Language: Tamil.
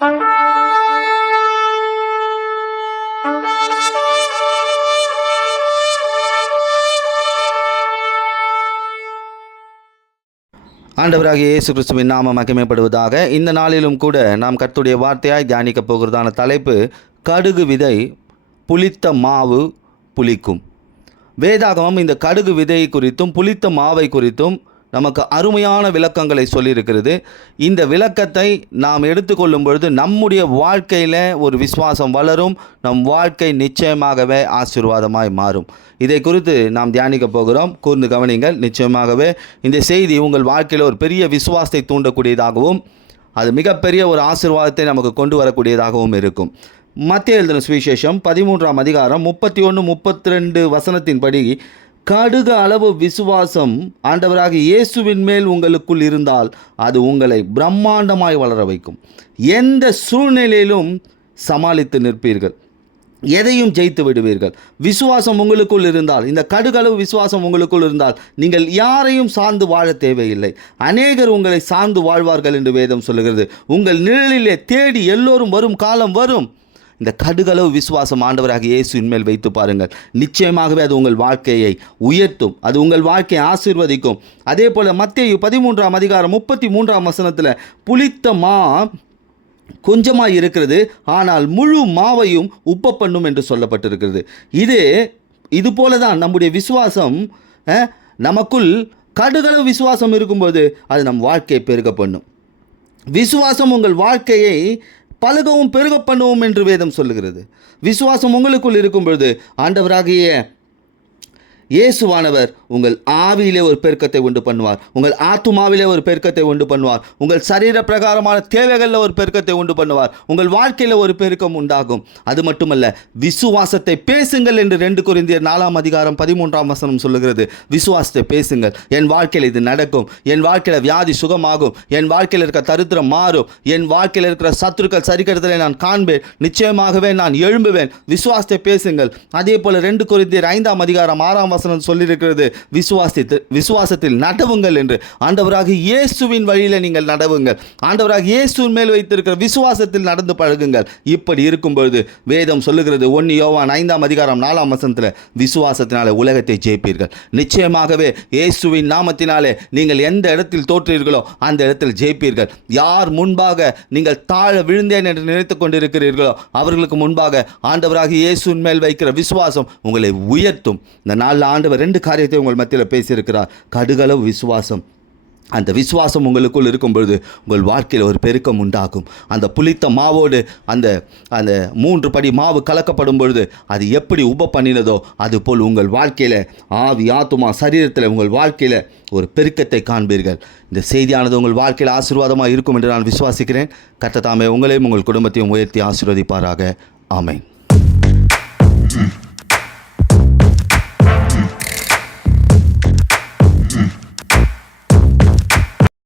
ஆண்டவராகிய இயேசு கிறிஸ்துவின் நாமம் மகிமைப்படுவதாக. இந்த நாளிலும் கூட நாம் கர்த்தருடைய வார்த்தையாய் தியானிக்கப் போகிறதான தலைப்பு, கடுகு விதை புளித்த மாவு புளிக்கும். வேதாகமம் இந்த கடுகு விதை குறித்தும் புளித்த மாவை குறித்தும் நமக்கு அருமையான விளக்கங்களை சொல்லியிருக்கிறது. இந்த விளக்கத்தை நாம் எடுத்துக்கொள்ளும் பொழுது நம்முடைய வாழ்க்கையில் ஒரு விசுவாசம் வளரும், நம் வாழ்க்கை நிச்சயமாகவே ஆசீர்வாதமாய் மாறும். இதை குறித்து நாம் தியானிக்க போகிறோம். கூர்ந்து கவனிங்கள். நிச்சயமாகவே இந்த செய்தி உங்கள் வாழ்க்கையில் ஒரு பெரிய விசுவாசத்தை தூண்டக்கூடியதாகவும் அது மிகப்பெரிய ஒரு ஆசீர்வாதத்தை நமக்கு கொண்டு வரக்கூடியதாகவும் இருக்கும். மத்தேயு எழுதின சுவிசேஷம் 13ஆம் அதிகாரம் 31-32 வசனத்தின்படி, கடுகு அளவு விசுவாசம் ஆண்டவராகிய இயேசுவின் மேல் உங்களுக்குள் இருந்தால் அது உங்களை பிரம்மாண்டமாய் வளர வைக்கும். எந்த சூழ்நிலையிலும் சமாளித்து நிற்பீர்கள், எதையும் ஜெயித்து விடுவீர்கள். விசுவாசம் உங்களுக்குள் இருந்தால், இந்த கடுகளவு விசுவாசம் உங்களுக்குள் இருந்தால் நீங்கள் யாரையும் சார்ந்து வாழ தேவையில்லை. அநேகர் உங்களை சார்ந்து வாழ்வார்கள் என்று வேதம் சொல்லுகிறது. உங்கள் நிழலிலே தேடி எல்லோரும் வரும் காலம் வரும். இந்த கடுகளவு விசுவாசம் ஆண்டவராகிய இயேசுவின் மேல் வைத்து பாருங்கள். நிச்சயமாகவே அது உங்கள் வாழ்க்கையை உயர்த்தும், அது உங்கள் வாழ்க்கையை ஆசீர்வதிக்கும். அதே போல் மத்தேயு 13ஆம் அதிகாரம் 33ஆம் வசனத்தில், புளித்த மா கொஞ்சமாக இருக்கிறது, ஆனால் முழு மாவையும் உப்ப பண்ணும் என்று சொல்லப்பட்டிருக்கிறது. இது போல தான் நம்முடைய விசுவாசம். நமக்குள் கடுகளவு விசுவாசம் இருக்கும்போது அது நம் வாழ்க்கையை பெருக பண்ணும். விசுவாசம் உங்கள் வாழ்க்கையை பலகவும் பெருக பண்ணுவோம் என்று வேதம் சொல்லுகிறது. விசுவாசம் உங்களுக்குள் இருக்கும் பொழுது ஆண்டவராகிய இயேசுவானவர் உங்கள் ஆவியிலே ஒரு பெருக்கத்தை உண்டு பண்ணுவார், உங்கள் ஆத்துமாவிலே ஒரு பெருக்கத்தை உண்டு பண்ணுவார், உங்கள் சரீர பிரகாரமான தேவைகளில் ஒரு பெருக்கத்தை உண்டு பண்ணுவார், உங்கள் வாழ்க்கையில் ஒரு பெருக்கம் உண்டாகும். அது மட்டுமல்ல, விசுவாசத்தை பேசுங்கள் என்று 2 கொரிந்தியர் 4ஆம் அதிகாரம் 13ஆம் வசனம் சொல்லுகிறது. விசுவாசத்தை பேசுங்கள். என் வாழ்க்கையில் இது நடக்கும், என் வாழ்க்கையில் வியாதி சுகமாகும், என் வாழ்க்கையில் இருக்கிற தரித்திரம் மாறும், என் வாழ்க்கையில் இருக்கிற சத்துருக்கள் சரிக்கட்டத்தை நான் காண்பேன், நிச்சயமாகவே நான் எழும்புவேன். விசுவாசத்தை பேசுங்கள். அதே போல் 2 கொரிந்தியர் 5ஆம் அதிகாரம் 6ஆம் சொல்லியிருக்கிறது, விசுவாசத்தில் நடவுங்கள் என்று. ஆண்டவராகிய இயேசுவின் வழியில் நீங்கள் நடவுங்கள். ஆண்டவராகிய இயேசுவின் மேல் வைத்திருக்கிற விசுவாசத்தில் நடந்து பழகுங்கள். இப்படி இருக்கும்பொழுது வேதம் சொல்லுகிறது, 1 யோவான் 5ஆம் அதிகாரம் 4ஆம் வசனத்தில், விசுவாசத்தினாலே உலகத்தை ஜெயிப்பீர்கள். நிச்சயமாகவே இயேசுவின் நாமத்தினாலே நீங்கள் எந்த இடத்தில் தோற்றீர்களோ அந்த இடத்தில் ஜெயிப்பீர்கள். யார் முன்பாக நீங்கள் தாழ விழுந்தேன் என்று நினைத்துக் கொண்டிருக்கிறீர்களோ அவர்களுக்கு முன்பாக ஆண்டவராகிய இயேசுவின் மேல் வைக்கிற விசுவாசம் உங்களை உயர்த்தும். இந்த நாளில் ஆண்டவர் 2 காரியத்தை உங்கள் மத்தியில் பேசியிருக்கிறார். கடுகளவு விசுவாசம். அந்த விசுவாசம் உங்களுக்குள் இருக்கும் பொழுது உங்கள் வாழ்க்கையில் ஒரு பெருக்கம் உண்டாகும். அந்த புளித்த மாவோடு அந்த 3 படி மாவு கலக்கப்படும் பொழுது அது எப்படி உப பண்ணினதோ அதுபோல் உங்கள் வாழ்க்கையில் ஆவி ஆத்துமா சரீரத்தில் உங்கள் வாழ்க்கையில் ஒரு பெருக்கத்தை காண்பீர்கள். இந்த செய்தியானது உங்கள் வாழ்க்கையில் ஆசீர்வாதமாக இருக்கும் என்று நான் விசுவாசிக்கிறேன். கர்த்தர் தாமே உங்களையும் உங்கள் குடும்பத்தையும் உயர்த்தி ஆசீர்வதிப்பாராக. ஆமென்.